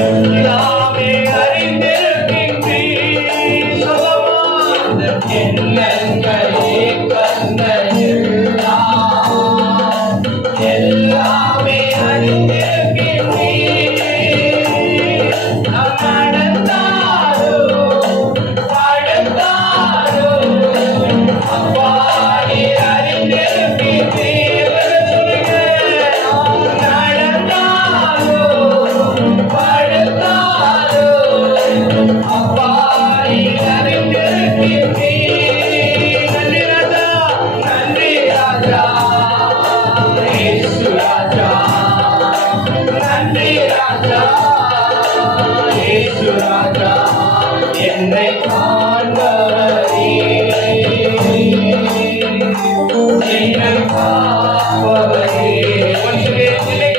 எல்லாமே அறிந்திருக்கின்றீர். எண்ணங்களே கண்ணையெல்லாம் எல்லாமே அறிந்திருக்கின்றீர். நடந்தாரோ படுத்தாரோ அப்பா நீர் அறிந்திருக்கின்றீர். நடந்தாரோ படுத்தாரோ அப்பா நீர் அறிந்திருக்கின்றீர். நன்றி ராஜா, நன்றி ராஜா, இயேசு ராஜா. நன்றி ராஜா, இயேசு ராஜா. என்னை காண்பவரே, என்னை காப்பவரே. ஒன்றுமே என்னை